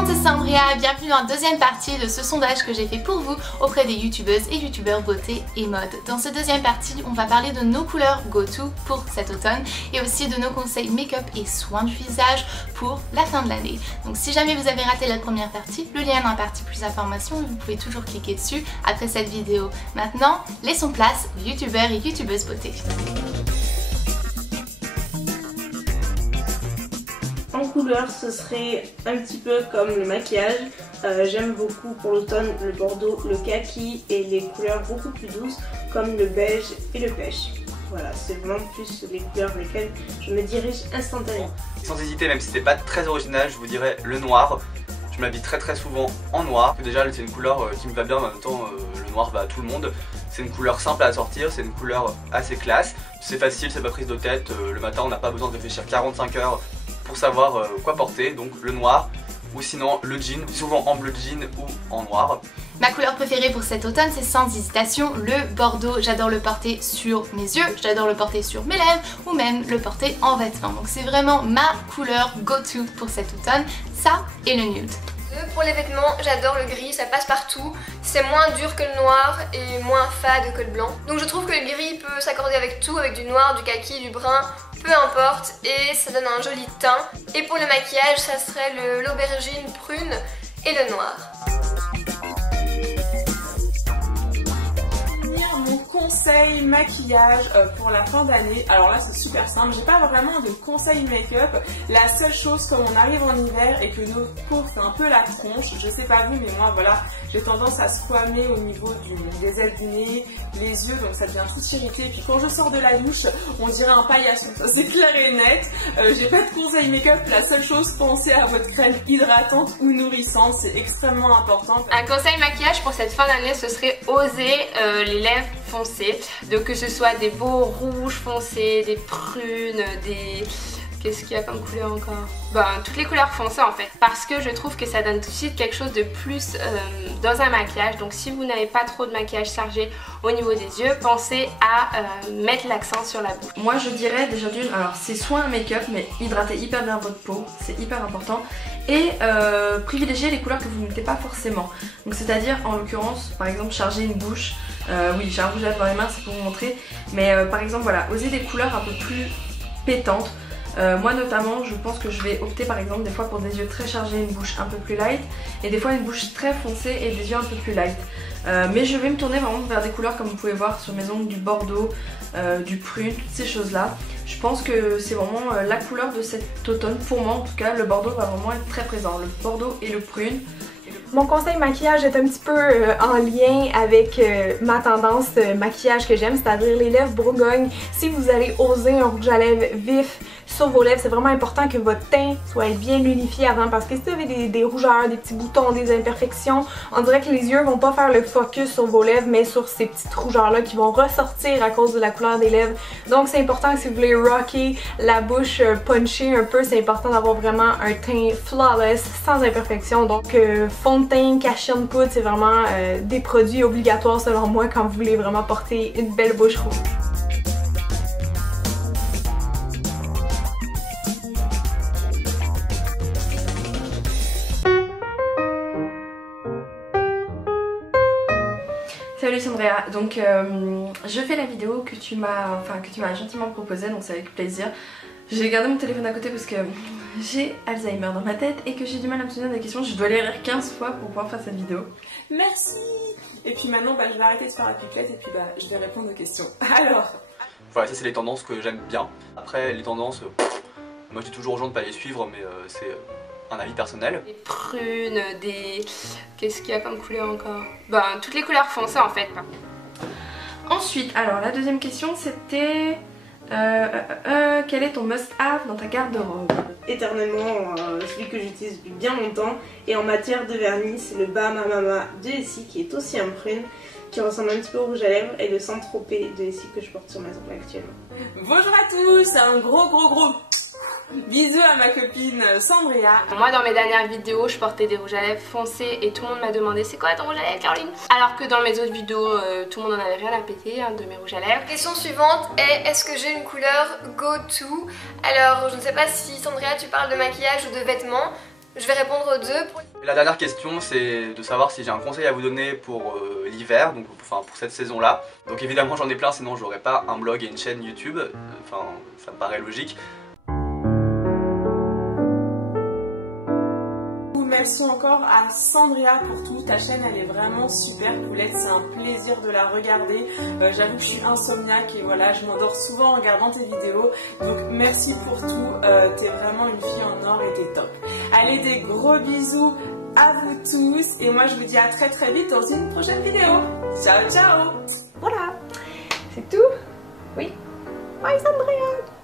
monde, c'est Sandria, bienvenue dans la deuxième partie de ce sondage que j'ai fait pour vous auprès des youtubeuses et youtubeurs beauté et mode. Dans cette deuxième partie, on va parler de nos couleurs go-to pour cet automne et aussi de nos conseils make-up et soins du visage pour la fin de l'année. Donc si jamais vous avez raté la première partie, le lien dans la partie plus informations, vous pouvez toujours cliquer dessus après cette vidéo. Maintenant, laissons place aux youtubeurs et youtubeuses beauté. En couleur, ce serait un petit peu comme le maquillage. J'aime beaucoup pour l'automne le bordeaux, le kaki et les couleurs beaucoup plus douces comme le beige et le pêche. Voilà, c'est vraiment plus les couleurs vers lesquelles je me dirige instantanément. Sans hésiter, même si c'est pas très original, je vous dirais le noir. Je m'habille très souvent en noir. Déjà, c'est une couleur qui me va bien, en même temps, le noir va à tout le monde. C'est une couleur simple à assortir, c'est une couleur assez classe. C'est facile, c'est pas prise de tête. Le matin, on n'a pas besoin de réfléchir 45 heures pour savoir quoi porter, donc le noir ou sinon le jean, souvent en bleu jean ou en noir. Ma couleur préférée pour cet automne, c'est sans hésitation le bordeaux. J'adore le porter sur mes yeux, j'adore le porter sur mes lèvres ou même le porter en vêtements. Donc c'est vraiment ma couleur go-to pour cet automne, ça et le nude. Pour les vêtements, j'adore le gris, ça passe partout. C'est moins dur que le noir et moins fade que le blanc. Donc je trouve que le gris peut s'accorder avec tout, avec du noir, du kaki, du brun, peu importe, et ça donne un joli teint. Et pour le maquillage, ça serait l'aubergine prune et le noir. Mon conseil maquillage pour la fin d'année, alors là c'est super simple, j'ai pas vraiment de conseil make-up. La seule chose, comme on arrive en hiver et que nos peaux fait un peu la tronche, je sais pas vous mais moi voilà, j'ai tendance à squamer au niveau des ailes du nez, les yeux, donc ça devient tout irrité. Et puis quand je sors de la douche, on dirait un paillasson, ça c'est clair et net. J'ai pas de conseil make-up, la seule chose, pensez à votre crème hydratante ou nourrissante, c'est extrêmement important. Un conseil maquillage pour cette fin d'année, ce serait oser les lèvres foncées, donc que ce soit des beaux rouges foncés, des prunes, des... Qu'est-ce qu'il y a comme couleur encore? Ben, toutes les couleurs foncées en fait, parce que je trouve que ça donne tout de suite quelque chose de plus dans un maquillage. Donc si vous n'avez pas trop de maquillage chargé au niveau des yeux, pensez à mettre l'accent sur la bouche. Moi je dirais déjà d'une, alors c'est soit un make-up mais hydratez hyper bien votre peau, c'est hyper important. Et privilégiez les couleurs que vous ne mettez pas forcément. Donc c'est-à-dire en l'occurrence par exemple charger une bouche. Oui, j'ai un rouge à lèvres dans les mains, c'est pour vous montrer. Mais par exemple voilà, osez des couleurs un peu plus pétantes. Moi notamment je pense que je vais opter par exemple des fois pour des yeux très chargés, une bouche un peu plus light, et des fois une bouche très foncée et des yeux un peu plus light. Mais je vais me tourner vraiment vers des couleurs comme vous pouvez voir sur mes ongles, du bordeaux, du prune, toutes ces choses là. Je pense que c'est vraiment la couleur de cet automne, pour moi en tout cas. Le bordeaux va vraiment être très présent, le bordeaux et le prune. Mon conseil maquillage est un petit peu en lien avec ma tendance maquillage que j'aime, c'est-à-dire les lèvres bourgogne. Si vous allez oser un rouge à lèvres vif sur vos lèvres, c'est vraiment important que votre teint soit bien unifié avant, parce que si vous avez des rougeurs, des petits boutons, des imperfections, on dirait que les yeux vont pas faire le focus sur vos lèvres mais sur ces petites rougeurs là qui vont ressortir à cause de la couleur des lèvres. Donc c'est important que si vous voulez rocker la bouche punchée un peu, c'est important d'avoir vraiment un teint flawless, sans imperfection. Donc fond de teint, cachine poudre, c'est vraiment des produits obligatoires selon moi quand vous voulez vraiment porter une belle bouche rouge. Salut Sandria, donc je fais la vidéo que tu m'as gentiment proposée, donc c'est avec plaisir. J'ai gardé mon téléphone à côté parce que j'ai Alzheimer dans ma tête et que j'ai du mal à me souvenir des questions. Je dois les lire 15 fois pour pouvoir faire cette vidéo. Merci. Et puis maintenant je vais arrêter de faire la pipelette et puis je vais répondre aux questions. Alors voilà, ça c'est les tendances que j'aime bien. Après les tendances, moi j'ai toujours aux gens de pas les suivre, mais c'est un avis personnel. Des prunes, des... Qu'est-ce qu'il y a comme couleur encore? Ben, toutes les couleurs foncées en fait. Ensuite, alors la deuxième question c'était... quel est ton must-have dans ta garde-robe? Éternellement celui que j'utilise depuis bien longtemps, et en matière de vernis c'est le Bahama Mama de Essie qui est aussi un prune, qui ressemble un petit peu au rouge à lèvres, et le Saint-Tropez de Essie que je porte sur mes ongles actuellement. Bonjour à tous, un gros bisous à ma copine Sandria. Moi dans mes dernières vidéos je portais des rouges à lèvres foncés et tout le monde m'a demandé c'est quoi ton rouge à lèvres Caroline? Alors que dans mes autres vidéos tout le monde en avait rien à péter de mes rouges à lèvres. Question suivante est: est-ce que j'ai une couleur go-to? Alors je ne sais pas si Sandria tu parles de maquillage ou de vêtements. Je vais répondre aux deux. Et la dernière question, c'est de savoir si j'ai un conseil à vous donner pour l'hiver, donc enfin pour cette saison-là. Donc évidemment j'en ai plein, sinon j'aurais pas un blog et une chaîne YouTube, enfin ça me paraît logique. Merci encore à Sandria pour tout, ta chaîne elle est vraiment super Poulette, c'est un plaisir de la regarder, j'avoue que je suis insomniaque et voilà, je m'endors souvent en regardant tes vidéos, donc merci pour tout, t'es vraiment une fille en or et t'es top. Allez, des gros bisous à vous tous et moi je vous dis à très très vite dans une prochaine vidéo. Ciao ciao. Voilà, c'est tout. Oui. Bye Sandria.